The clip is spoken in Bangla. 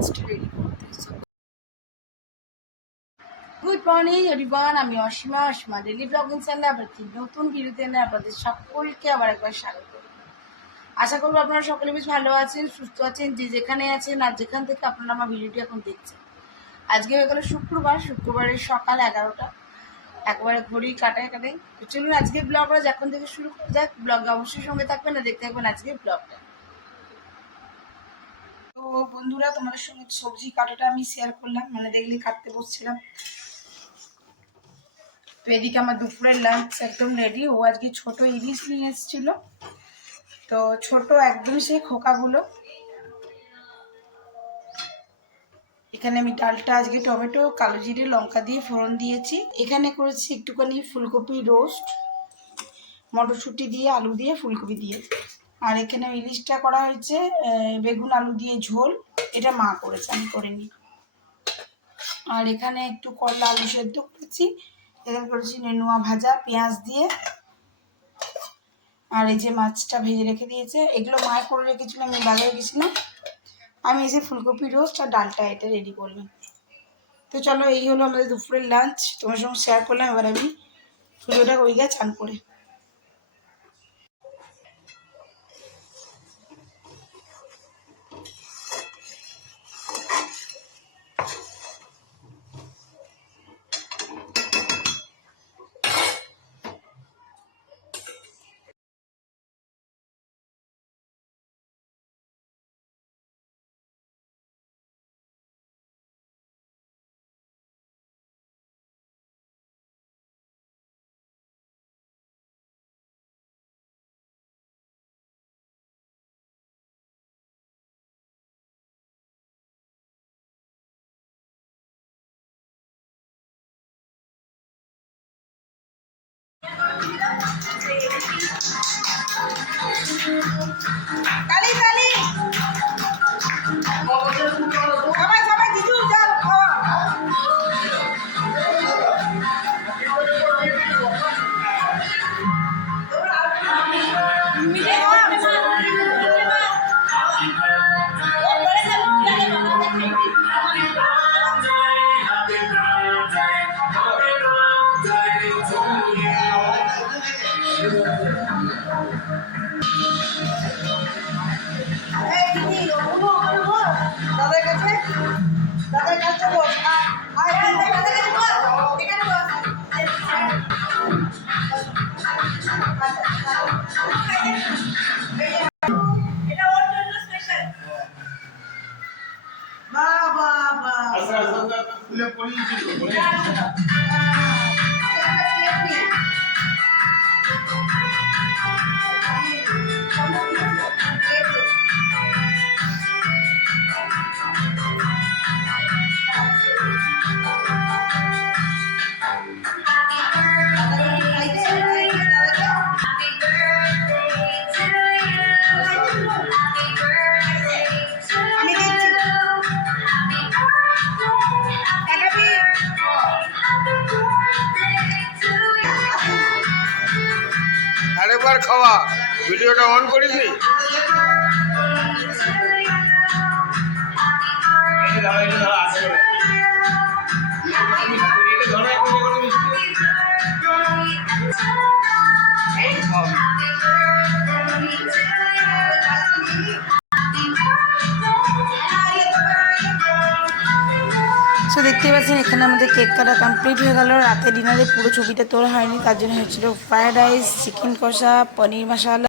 লাঞ্চটা রেডি করতে। গুড মর্নিং এভরিওয়ান, আমি অসীমা ডেলি ব্লগিং চ্যানেলে আবার কি নতুন ভিডিওতে এনে আপনাদের সকলকে আবার একবার স্বাগত। আশা করবো আপনারা সকলে বেশ ভালো আছেন, সুস্থ আছেন, যে যেখানে আছেন আর যেখান থেকে আপনারা আমার ভিডিওটি এখন দেখছেন। আজকে হয়ে গেল শুক্রবারের সকাল 11টা, একবারে ঘড়ি কাটায় কাটাই। তো চলুন আজকে ব্লগটা যখন থেকে শুরু করা যাক। ব্লগ অবশ্যই সঙ্গে থাকবেন না, দেখতে থাকবেন আজকে ব্লগটা। তো বন্ধুরা, তোমাদের সঙ্গে সবজি কাটাটা আমি শেয়ার করলাম, মানে দেখলে কাটতে বসছিলাম। তো এদিকে আমার দুপুরের লাঞ্চ একদম রেডি। ও আজকে ছোট ইলিশ নিয়ে এসেছিল, তো ছোট একদম সেই খোকাগুলো। এখানে আমি ডালটা আজকে টমেটো, কালো জিরে, লঙ্কা দিয়ে ফোড়ন দিয়েছি। এখানে করেছি একটুখানি ফুলকপি রোস্ট, মটরশুঁটি দিয়ে, আলু দিয়ে, ফুলকপি দিয়ে। আর এখানে ইলিশটা করা হয়েছে বেগুন আলু দিয়ে ঝোল, এটা মা করেছে, আমি করিনি। আর এখানে একটু করলা আলু সেদ্ধ করেছি। এখানে করেছি নেনুয়া ভাজা পেঁয়াজ দিয়ে। আর এই যে মাছটা ভেজে রেখে দিয়েছে, এগুলো মায়ের করে রেখেছিল, আমি বাজারে গেছিলাম। আমি এই যে ফুলকপি রোস্ট আর ডালটা এটা রেডি করলাম। তো চলো, এই হলো আমাদের দুপুরের লাঞ্চ, তোমার সঙ্গে শেয়ার করলাম। এবার আমি ভিডিওটা ওই গিয়ে চান করে। তালি তালি সবাই সবাই দিদু যাও খাওয়া। দাদার কাছে বস। আরেকবার খাওয়া, ভিডিওটা অন করিসনি? সো দেখতে পাচ্ছেন এখানে আমাদের কেক কাটা কমপ্লিট হয়ে গেল। রাতে ডিনারে পুরো ছবিটা তোলা হয়নি, তার জন্য হয়েছিল ফ্রায়েড রাইস, চিকেন কষা, পনির মশলা।